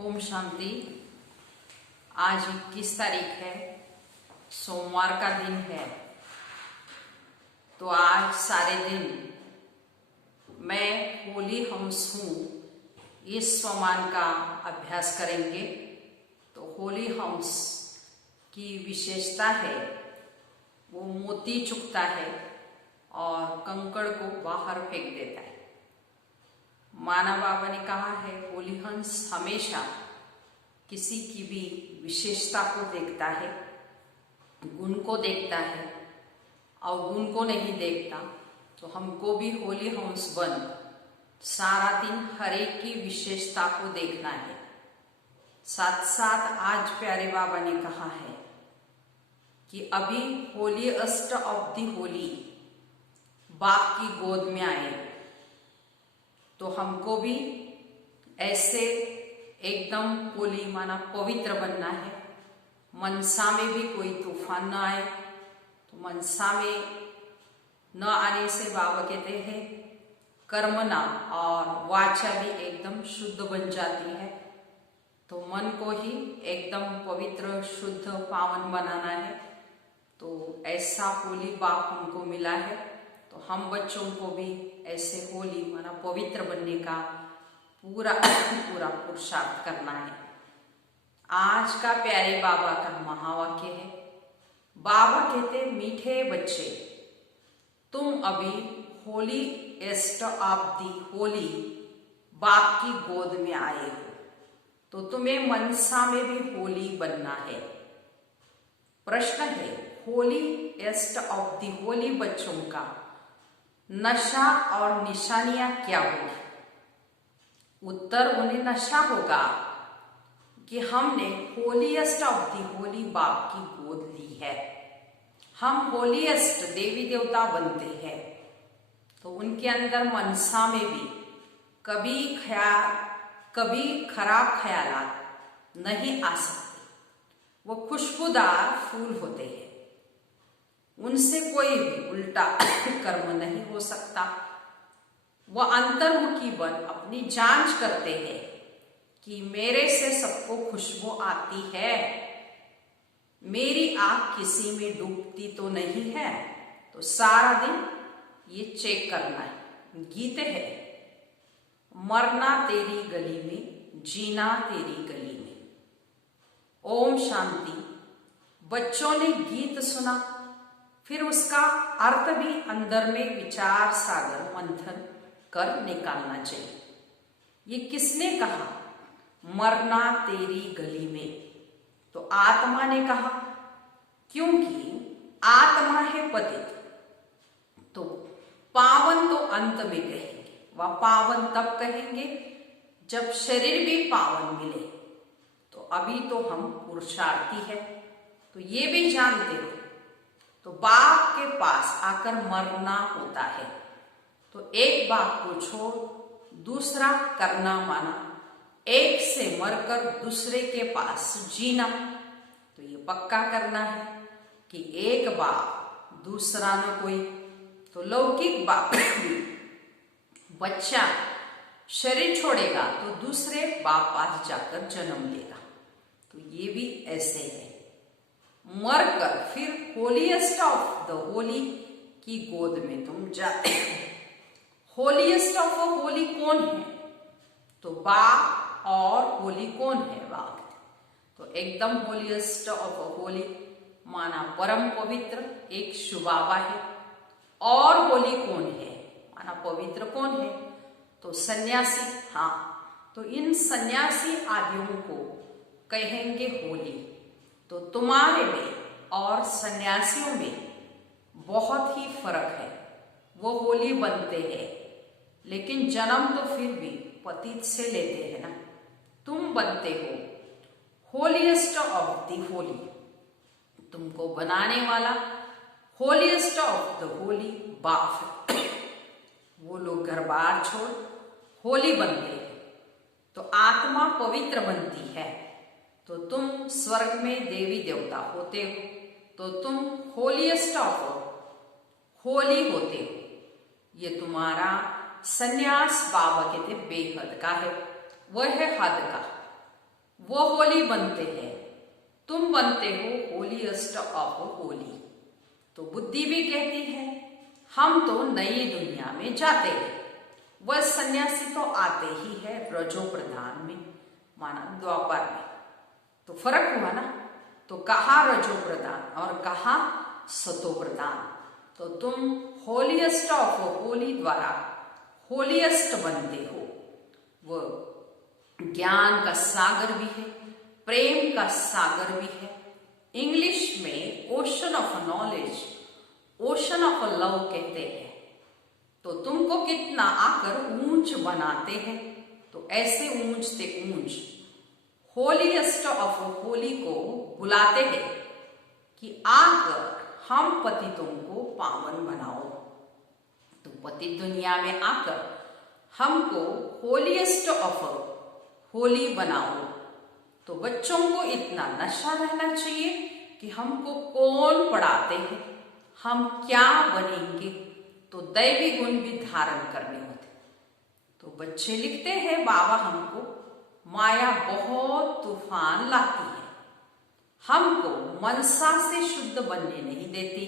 ओम शांति। आज 21 तारीख है, सोमवार का दिन है। तो आज सारे दिन मैं होली हंस हूँ इस स्वमान का अभ्यास करेंगे। तो होली हंस की विशेषता है वो मोती चुगता है और कंकड़ को बाहर फेंक देता है। माना बाबा ने कहा है होली हंस हमेशा किसी की भी विशेषता को देखता है, गुण को देखता है, और गुण को नहीं देखता। तो हमको भी होली हंस बन सारा दिन हर एक की विशेषता को देखना है। साथ साथ आज प्यारे बाबा ने कहा है कि अभी होली अष्ट ऑफ दी होली बाप की गोद में आए, तो हमको भी ऐसे एकदम होली माना पवित्र बनना है। मनसा में भी कोई तूफान न आए। तो मनसा में न आने से बाबा कहते हैं कर्मना और वाचा भी एकदम शुद्ध बन जाती है। तो मन को ही एकदम पवित्र शुद्ध पावन बनाना है। तो ऐसा होली बाप हमको मिला है, तो हम बच्चों को भी ऐसे होली माना पवित्र बनने का पूरा पुरुषार्थ करना है। आज का प्यारे बाबा का महावाक्य है। बाबा कहते मीठे बच्चे, तुम अभी होली एस्ट ऑफ दी होली बाप की गोद में आए हो, तो तुम्हें मनसा में भी होली बनना है। प्रश्न है होली एस्ट ऑफ दी होली बच्चों का नशा और निशानियां क्या होगी? उत्तर उन्हें नशा होगा कि हमने होलीएस्ट ऑफ दी होली बाप की गोद ली है। हम होलीएस्ट देवी देवता बनते हैं, तो उनके अंदर मनसा में भी कभी खराब ख्यालात नहीं आ सकते। वो खुशबूदार फूल होते हैं, उनसे कोई भी उल्टा कर्म नहीं हो सकता। वह अंतर्मुखी बन अपनी जांच करते हैं कि मेरे से सबको खुशबू आती है, मेरी आंख किसी में डूबती तो नहीं है। तो सारा दिन ये चेक करना है। गीत है मरना तेरी गली में, जीना तेरी गली में। ओम शांति। बच्चों ने गीत सुना, फिर उसका अर्थ भी अंदर में विचार सागर मंथन कर निकालना चाहिए। ये किसने कहा मरना तेरी गली में? तो आत्मा ने कहा, क्योंकि आत्मा है पतित। तो पावन तो अंत में कहेंगे, वह पावन तब कहेंगे जब शरीर भी पावन मिले। तो अभी तो हम पुरुषार्थी है, तो ये भी जानते हो तो बाप के पास आकर मरना होता है। तो एक बात को छोड़ दूसरा करना माना, एक से मरकर दूसरे के पास जीना। तो ये पक्का करना है कि एक बाप दूसरा न कोई। तो लौकिक बाप बच्चा शरीर छोड़ेगा तो दूसरे बाप पास जाकर जन्म लेगा। तो ये भी ऐसे है, मरकर फिर होलीएस्ट ऑफ द होली की गोद में तुम जाते हो। होलीएस्ट ऑफ होली कौन है? तो बाप और होली कौन है? वक्त। तो एकदम होलीएस्ट ऑफ होली माना परम पवित्र एक शुबाबा है। और होली कौन है माना पवित्र कौन है? तो सन्यासी। हाँ, तो इन सन्यासी आदियों को कहेंगे होली। तो तुम्हारे में और सन्यासियों में बहुत ही फर्क है। वो होली बनते हैं, लेकिन जन्म तो फिर भी पतित से लेते हैं ना। तुम बनते हो होलीएस्ट ऑफ दी होली, तुमको बनाने वाला होलीएस्ट ऑफ द होली बाप। वो लोग घर बार छोड़ होली बनते हैं, तो आत्मा पवित्र बनती है। तो तुम स्वर्ग में देवी देवता होते हो, तो तुम होलीएस्ट ऑफ होली होते हो। ये तुम्हारा सन्यास बाबा कहते बेहद का है, वह है हद का। वो होली बनते हैं, तुम बनते हो होलीएस्ट ऑफ होली। तो बुद्धि भी कहती है हम तो नई दुनिया में जाते हैं। वह सन्यासी तो आते ही है रजो प्रधान में, माना द्वापर में। तो फर्क हुआ ना, तो कहा रजो प्रधान और कहा सतो प्रधान। तो तुम होलीएस्ट ऑफ होली द्वारा होलीएस्ट बनते हो। वह ज्ञान का सागर भी है, प्रेम का सागर भी है। इंग्लिश में ocean of knowledge, ocean of love कहते हैं। तो तुमको कितना आकर ऊंच बनाते हैं। तो ऐसे ऊंच से ऊंच होलीएस्ट ऑफ होली को बुलाते हैं कि आकर हम पतितों को पावन बनाओ। तो पतित दुनिया में आकर हमको होलीएस्ट ऑफ होली बनाओ। तो बच्चों को इतना नशा रहना चाहिए कि हमको कौन पढ़ाते हैं, हम क्या बनेंगे। तो दैवी गुण भी धारण करने होते। तो बच्चे लिखते हैं बाबा हमको माया बहुत तूफान लाती है, हमको मनसा से शुद्ध बनने नहीं देती,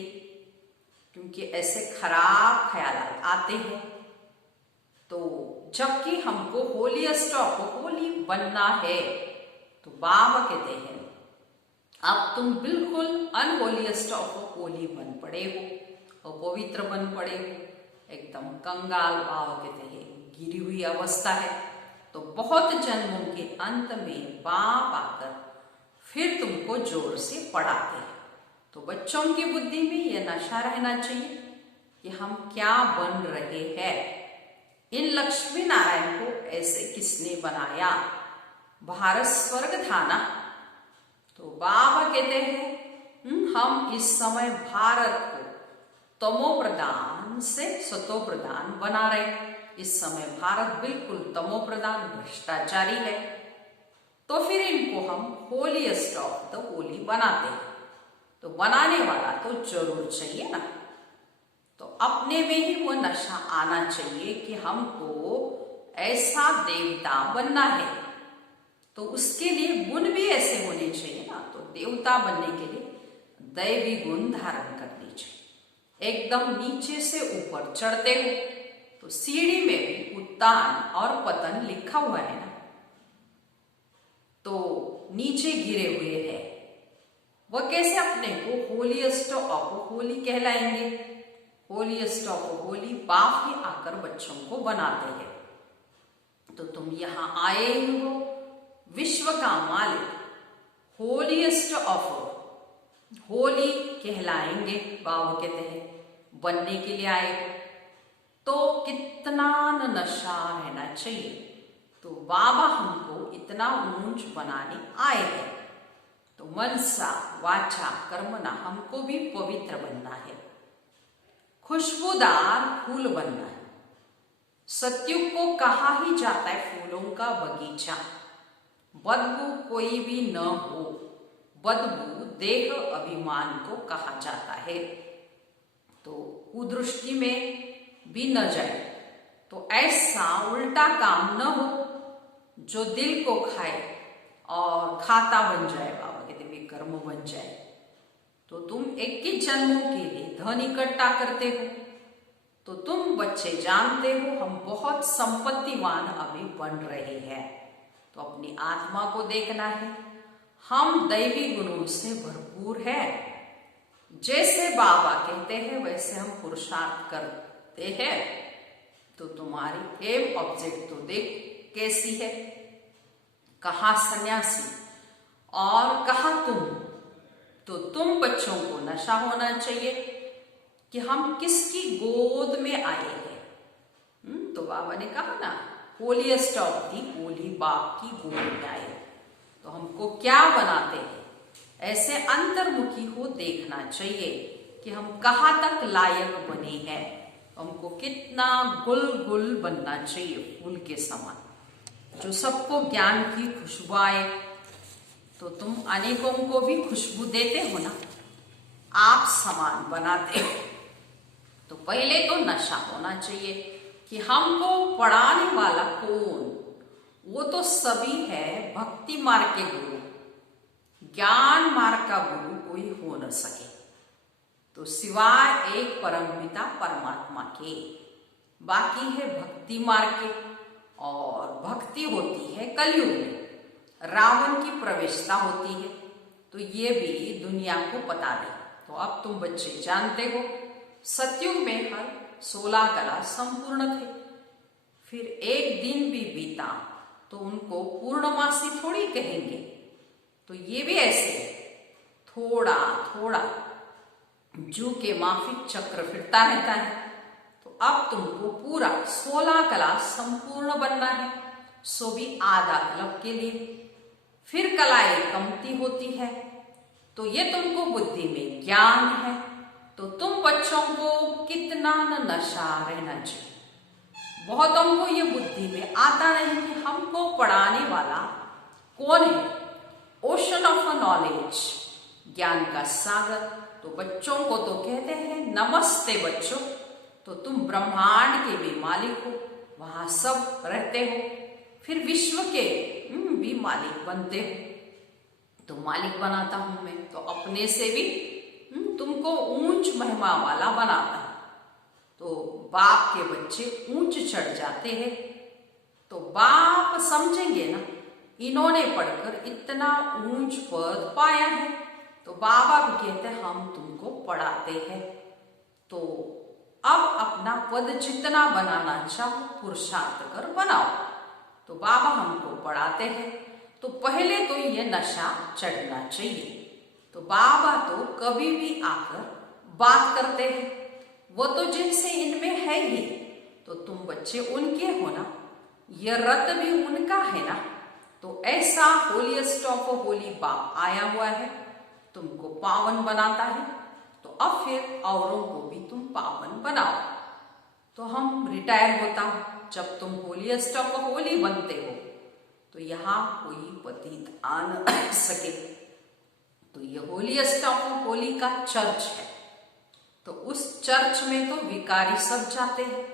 क्योंकि ऐसे खराब ख्यालात आते हैं। तो जबकि हमको होलीएस्ट ऑफ होली बनना है, तो बाबा कहते हैं अब तुम बिल्कुल अनहोलीएस्ट ऑफ होली बन पड़े हो, अपवित्र बन पड़े हो, एकदम कंगाल। बाबा कहते हैं गिरी हुई अवस्था है। तो बहुत जन्मों के अंत में बाप आकर फिर तुमको जोर से पढ़ाते हैं। तो बच्चों की बुद्धि में यह नशा रहना चाहिए कि हम क्या बन रहे हैं। इन लक्ष्मी नारायण को ऐसे किसने बनाया, भारत स्वर्ग था ना। तो बाबा कहते हैं हम इस समय भारत को तमो प्रधान से सतो प्रधान बना रहे। इस समय भारत बिल्कुल तमो प्रधान भ्रष्टाचारी है। तो फिर इनको हम होलीएस्ट ऑफ द होली बनाते हैं। तो बनाने वाला तो जरूर चाहिए ना। तो अपने में ही वो नशा आना चाहिए कि हमको ऐसा देवता बनना है। तो उसके लिए गुण भी ऐसे होने चाहिए ना। तो देवता बनने के लिए दैवी गुण धारण करनी चाहिए। एकदम नीचे से ऊपर चढ़ते हो तो सीढ़ी में भी उत्तान और पतन लिखा हुआ है ना। तो नीचे गिरे हुए हैं, वह कैसे अपने को होलीएस्ट ऑफ होली कहलाएंगे। होलीएस्ट ऑफ होली बाप ही आकर बच्चों को बनाते हैं। तो तुम यहां आए हो विश्व का मालिक, होलीएस्ट ऑफ होली कहलाएंगे। बाबा कहते हैं बनने के लिए आए हो। तो कितना नशा रहना चाहिए। तो बाबा हमको इतना ऊंच बनाने आए हैं। तो मनसा वाचा कर्मना हमको भी पवित्र बनना है, खुशबूदार फूल बनना है। सत्युग को कहा ही जाता है फूलों का बगीचा। बदबू कोई भी न हो, बदबू देह अभिमान को कहा जाता है। तो कुदृष्टि में भी न जाए। तो ऐसा उल्टा काम न हो जो दिल को खाए और खाता बन जाए। बाबा कहते भी कर्म बन जाए। तो तुम 21 जन्मों के लिए धन इकट्ठा करते हो। तो तुम बच्चे जानते हो हम बहुत संपत्तिवान अभी बन रहे हैं। तो अपनी आत्मा को देखना है, हम दैवी गुणों से भरपूर है। जैसे बाबा कहते हैं वैसे हम पुरुषार्थ करते हैं। तो तुम्हारी एम ऑब्जेक्ट तो देख कैसी है। कहा सन्यासी और कहा तुम। तो तुम बच्चों को नशा होना चाहिए कि हम किसकी गोद में आए हैं। तो बाबा ने कहा ना होलीएस्ट ऑफ दी होली बाप की गोद में आए। तो हमको क्या बनाते हैं, ऐसे अंतर्मुखी हो देखना चाहिए कि हम कहाँ तक लायक बने हैं। हमको कितना गुल गुल बनना चाहिए फूल के समान, जो सबको ज्ञान की खुशबू आए। तो तुम अनेकों को भी खुशबू देते हो ना, आप समान बनाते हो। तो पहले तो नशा होना चाहिए कि हमको पढ़ाने वाला कौन, वो तो सभी है भक्ति मार्ग के गुरु, ज्ञान मार्ग का गुरु कोई हो न सके। तो सिवाय एक परमपिता परमात्मा के, बाकी है भक्ति मार्ग के। और भक्ति होती है कलयुग में, रावण की प्रवेशता होती है। तो ये भी दुनिया को पता नहीं। तो अब तुम बच्चे जानते हो, सतयुग में हर 16 कला संपूर्ण थे। फिर एक दिन भी बीता तो उनको पूर्णमासी थोड़ी कहेंगे। तो ये भी ऐसे थोड़ा थोड़ा जू के माफिक चक्र फिरता रहता है। तो अब तुमको पूरा 16 कला संपूर्ण बनना है, सो भी आधा कल्प के लिए। फिर कलाएं कमती होती है। तो ये तुमको बुद्धि में ज्ञान है। तो तुम बच्चों को कितना न नशा रहना चाहिए। बहुतों को ये बुद्धि में आता नहीं कि हमको पढ़ाने वाला कौन है, ओशन ऑफ नॉलेज, ज्ञान का सागर। तो बच्चों को तो कहते हैं नमस्ते बच्चों। तो तुम ब्रह्मांड के भी मालिक हो, वहां सब रहते हो। फिर विश्व के भी मालिक बनते हो। तो मालिक बनाता हूं मैं, तो अपने से भी तुमको ऊंच महिमा वाला बनाता है। तो बाप के बच्चे ऊंच चढ़ जाते हैं। तो बाप समझेंगे ना, इन्होंने पढ़कर इतना ऊंच पद पाया है। तो बाबा भी कहते हैं हम तुमको पढ़ाते हैं। तो अब अपना पद जितना बनाना चाहो पुरुषार्थ कर बनाओ। तो बाबा हमको पढ़ाते हैं। तो पहले तो ये नशा चढ़ना चाहिए। तो बाबा तो कभी भी आकर बात करते हैं, वो तो जिनसे इनमें है ही। तो तुम बच्चे उनके हो ना, ये रत भी उनका है ना। तो ऐसा होलीएस्ट ऑफ होली बाप आया हुआ है, तुमको पावन बनाता है। तो अब फिर औरों को भी तुम पावन बनाओ। तो हम रिटायर होता हूं जब तुम होलीएस्ट ऑफ होली बनते हो। तो यहाँ कोई पतित आ न सके। तो ये होलीएस्ट ऑफ होली का चर्च है। तो उस चर्च में तो विकारी सब जाते हैं,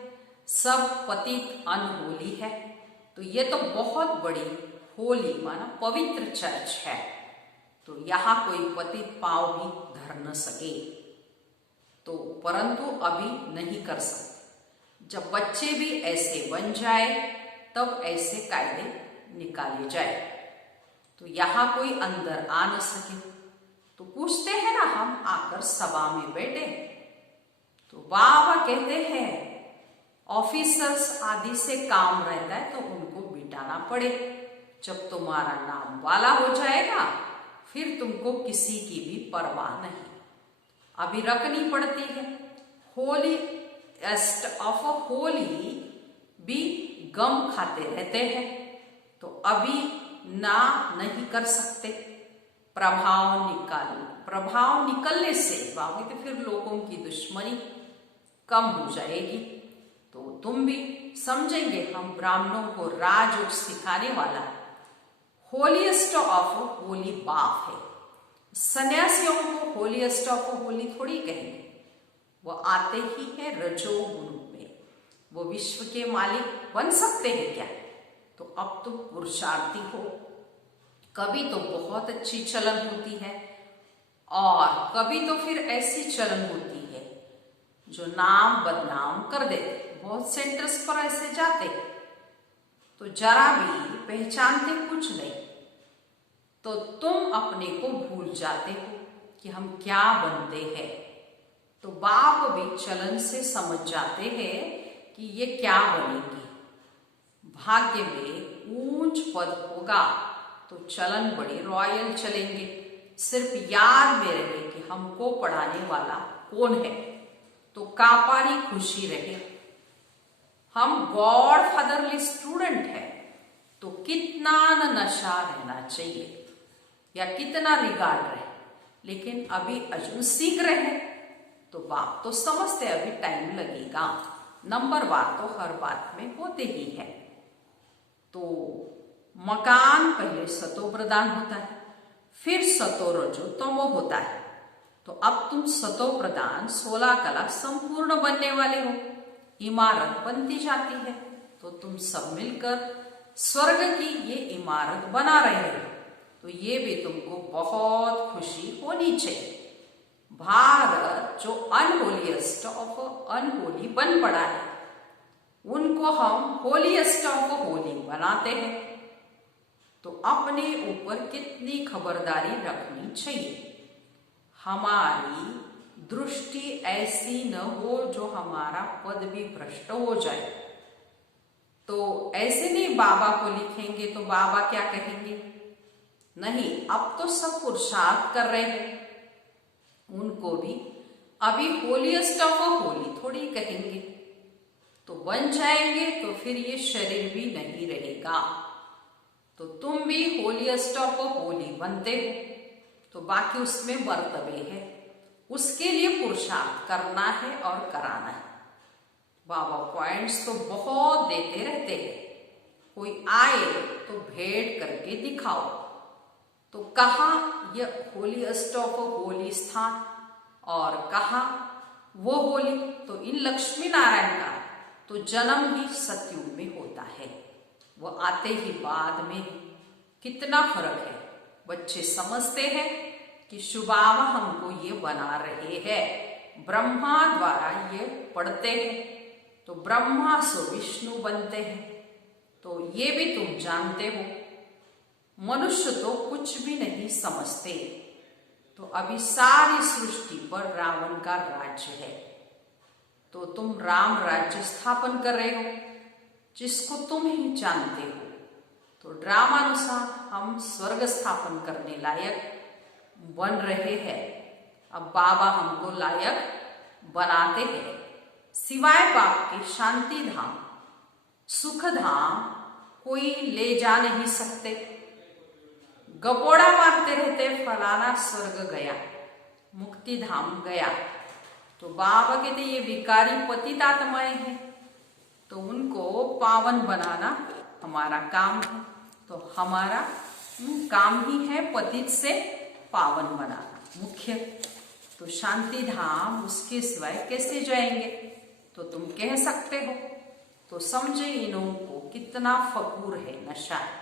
सब पतित अनहोली है। तो ये तो बहुत बड़ी होली माना पवित्र चर्च है। तो यहाँ कोई पतित पांव भी धर न सके। तो परंतु अभी नहीं कर सकते। जब बच्चे भी ऐसे बन जाए तब ऐसे कायदे निकाले जाए। तो यहाँ कोई अंदर आ न सके। तो पूछते हैं ना, हम आकर सभा में बैठे तो बाबा कहते हैं ऑफिसर्स आदि से काम रहता है तो उनको बिठाना पड़े। जब तुम्हारा नाम वाला हो जाएगा फिर तुमको किसी की भी परवाह नहीं, अभी रखनी पड़ती है। होली एस्ट ऑफ होली भी गम खाते रहते हैं। तो अभी ना नहीं कर सकते। प्रभाव निकलने से बाबू तो फिर लोगों की दुश्मनी कम हो जाएगी। तो तुम भी समझेंगे हम ब्राह्मणों को राजयोग सिखाने वाला होलीएस्ट ऑफ होली बाप है। सन्यासियों को होलीएस्ट ऑफ होली थोड़ी कहेंगे, वो आते ही है रजोगुण में। वो विश्व के मालिक बन सकते हैं क्या? तो अब तुम पुरुषार्थी हो। कभी तो बहुत अच्छी चलन होती है और कभी तो फिर ऐसी चलन होती है जो नाम बदनाम कर देते। बहुत सेंटर्स पर ऐसे जाते तो जरा भी पहचानते कुछ नहीं। तो तुम अपने को भूल जाते हो कि हम क्या बनते हैं। तो बाप भी चलन से समझ जाते हैं कि ये क्या बनेंगे। भाग्य में ऊंच पद होगा तो चलन बड़ी रॉयल चलेंगे। सिर्फ याद में रहे कि हमको पढ़ाने वाला कौन है, तो कापारी खुशी रहे। हम गॉड फादरली स्टूडेंट है तो कितना न नशा रहना चाहिए या कितना रिगार्ड रहे। लेकिन अभी अजून सीख रहे हैं तो बाप तो समझते अभी टाइम लगेगा। नंबरवार तो हर बात में होते ही है। तो मकान पहले सतो प्रधान होता है, फिर सतो रजो तमो होता है। तो अब तुम सतो प्रधान 16 कला संपूर्ण बनने वाले हो। इमारत बनती जाती है तो तुम सब मिलकर स्वर्ग की ये इमारत बना रहे हो, तो ये भी तुमको बहुत खुशी होनी चाहिए। भारत जो अनहोलीएस्ट ऑफ अनहोली बन पड़ा है, उनको हम होलीएस्ट ऑफ होली बनाते हैं। तो अपने ऊपर कितनी खबरदारी रखनी चाहिए। हमारी दृष्टि ऐसी न हो जो हमारा पद भी भ्रष्ट हो जाए। तो ऐसे नहीं बाबा को लिखेंगे तो बाबा क्या कहेंगे, नहीं, अब तो सब पुरुषार्थ कर रहे हैं, उनको भी अभी होलीएस्ट ऑफ होली थोड़ी कहेंगे, तो बन जाएंगे तो फिर ये शरीर भी नहीं रहेगा। तो तुम भी होलीएस्ट ऑफ होली बनते हो, तो बाकी उसमें मर्तबे है, उसके लिए पुरुषार्थ करना है और कराना है। बाबा पॉइंट्स तो बहुत देते रहते हैं, कोई आए तो भेंट करके दिखाओ। तो कहा यह होलीएस्ट ऑफ होली स्थान और कहा वो होली, तो इन लक्ष्मी नारायण का तो जन्म ही सतयुग में होता है, वो आते ही बाद में। कितना फर्क है। बच्चे समझते हैं कि शुभावा हमको ये बना रहे हैं, ब्रह्मा द्वारा ये पढ़ते हैं, तो ब्रह्मा सो विष्णु बनते हैं। तो ये भी तुम जानते हो, मनुष्य तो कुछ भी नहीं समझते। तो अभी सारी सृष्टि पर रावण का राज्य है, तो तुम राम राज्य स्थापन कर रहे हो, जिसको तुम ही जानते हो। तो ड्रामानुसार हम स्वर्ग स्थापन करने लायक बन रहे हैं। अब बाबा हमको लायक बनाते हैं। सिवाय बाप के शांति धाम, सुख धाम कोई ले जा नहीं सकते। गपोड़ा मारते रहते फलाना स्वर्ग गया, मुक्ति धाम गया। तो बाबा कहते ये विकारी पतित आत्माएं हैं, तो उनको पावन बनाना हमारा काम है। तो हमारा काम ही है पतित से पावन बनाना मुख्य। तो शांति धाम उसके सिवाय कैसे जाएंगे, तो तुम कह सकते हो। तो समझे इनों को कितना फकूर है, नशा है।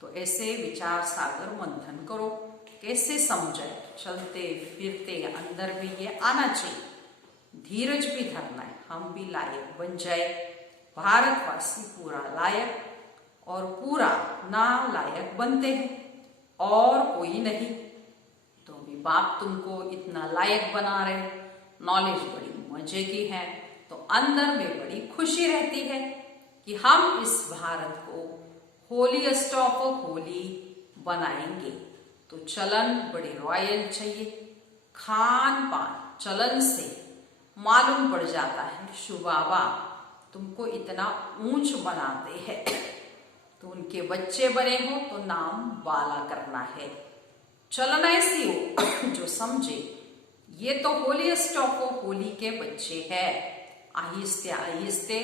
तो ऐसे विचार सागर मंथन करो, कैसे समझे। चलते फिरते अंदर भी ये आना चाहिए, धीरज भी धरना है, हम भी लायक बन जाए। भारतवासी पूरा लायक और पूरा ना लायक बनते हैं, और कोई नहीं। तो भी बाप तुमको इतना लायक बना रहे, नॉलेज बड़ी मजे की है, तो अंदर में बड़ी खुशी रहती है कि हम इस भारत को होलीएस्ट ऑफ होली बनाएंगे। तो चलन बड़े रॉयल चाहिए, खान पान चलन से मालूम पड़ जाता है शुबाबा तुमको इतना ऊंच बनाते हैं। तो उनके बच्चे बने हो तो नाम बाला करना है। चलन ऐसी हो जो समझे ये तो होलीएस्ट ऑफ होली के बच्चे हैं। आहिस्ते आहिस्ते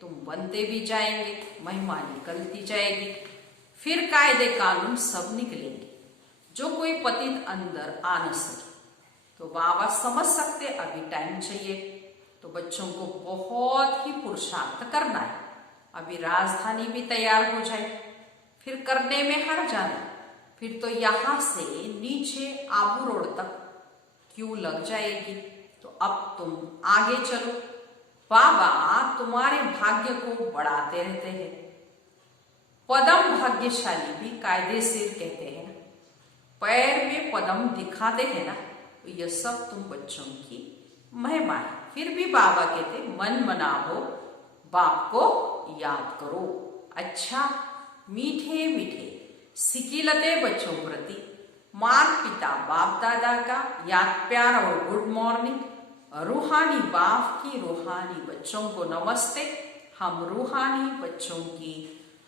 तुम बनते भी जाएंगे, महिमा निकलती जाएगी, फिर कायदे कानून सब निकलेंगे, जो कोई पतित अंदर आ न सके। तो बाबा समझ सकते अभी टाइम चाहिए, तो बच्चों को बहुत ही पुरुषार्थ करना है। अभी राजधानी भी तैयार हो जाए, फिर करने में हर जाना, फिर तो यहाँ से नीचे आबू रोड तक क्यों लग जाएगी। तो अब तुम आगे चलो, बाबा तुम्हारे भाग्य को बढ़ाते रहते हैं। पदम भाग्यशाली भी कायदे से कहते हैं, पैर में पदम दिखाते हैं ना, तो यह सब तुम बच्चों की महिमा है। फिर भी बाबा कहते मन मनाओ, बाप को याद करो। अच्छा, मीठे मीठे सिकिलते बच्चों प्रति माता पिता बाप दादा का याद प्यार और गुड मॉर्निंग। रूहानी बाप की रूहानी बच्चों को नमस्ते। हम रूहानी बच्चों की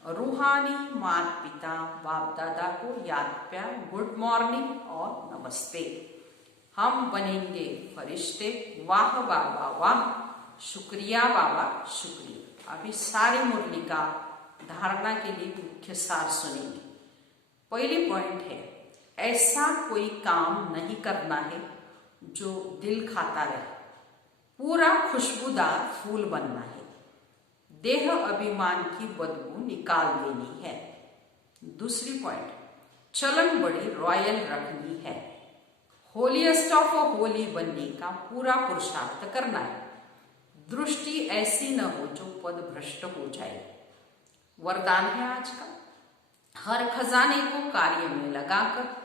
रूहानी माता पिता बाप दादा को याद प्यार गुड मॉर्निंग और नमस्ते। हम बनेंगे फरिश्ते। वाह बाबा वाह, शुक्रिया बाबा शुक्रिया। अभी सारी मुरली का धारणा के लिए मुख्य सार सुनेंगे। पहली पॉइंट है, ऐसा कोई काम नहीं करना है जो दिल खाता रहे। पूरा खुशबूदार फूल बनना है। देह अभिमान की बदबू निकाल देनी है। दूसरी पॉइंट, चलन बड़ी रॉयल रखनी है। होलीएस्ट ऑफ होली बनने का पूरा पुरुषार्थ करना है। दृष्टि ऐसी न हो जो पद भ्रष्ट हो जाए। वरदान है आज का, हर खजाने को कार्य में लगाकर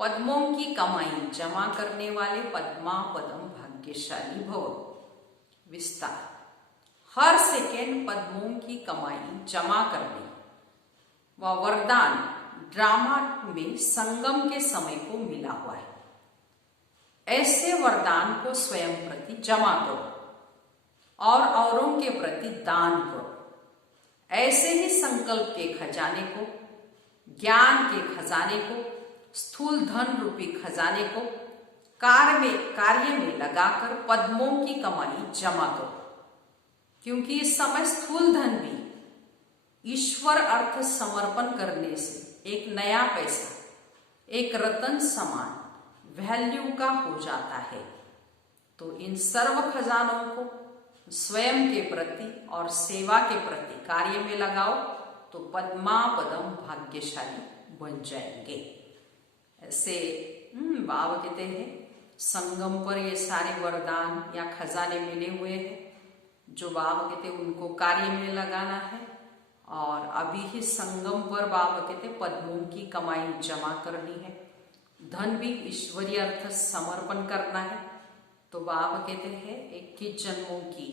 पद्मों की कमाई जमा करने वाले पद्मा पदम भाग्यशाली भव। विस्तार, हर सेकेंड पद्मों की कमाई जमा करने व वरदान ड्रामा में संगम के समय को मिला हुआ है। ऐसे वरदान को स्वयं प्रति जमा करो और औरों के प्रति दान करो। ऐसे ही संकल्प के खजाने को, ज्ञान के खजाने को, स्थूल धन रूपी खजाने को कार्य में लगाकर पद्मों की कमाई जमा करो, क्योंकि इस समय स्थूल धन भी ईश्वर अर्थ समर्पण करने से एक नया पैसा, एक रतन समान वैल्यू का हो जाता है। तो इन सर्व खजानों को स्वयं के प्रति और सेवा के प्रति कार्य में लगाओ तो पद्मा पदम भाग्यशाली बन जाएंगे। ऐसे बाबा कहते हैं संगम पर ये सारे वरदान या खजाने मिले हुए हैं, जो बाबा कहते हैं उनको कार्य में लगाना है। और अभी ही संगम पर बाबा कहते पद्मों की कमाई जमा करनी है, धन भी ईश्वरीय अर्थ समर्पण करना है। तो बाबा कहते हैं 21 जन्मों की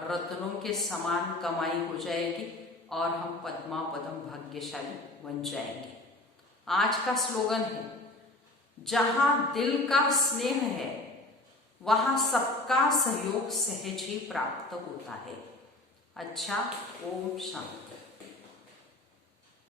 रत्नों के समान कमाई हो जाएगी और हम पद्मा पदम भाग्यशाली बन जाएंगे। आज का स्लोगन है, जहां दिल का स्नेह है वहां सबका सहयोग सहज ही प्राप्त होता है। अच्छा, ओम शांति।